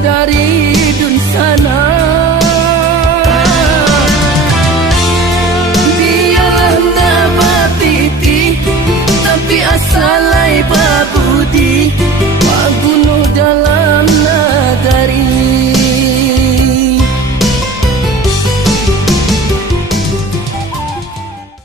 dari dun sana. Biarlah dapat titi, tapi asalai babudi, Pak Gunung dalam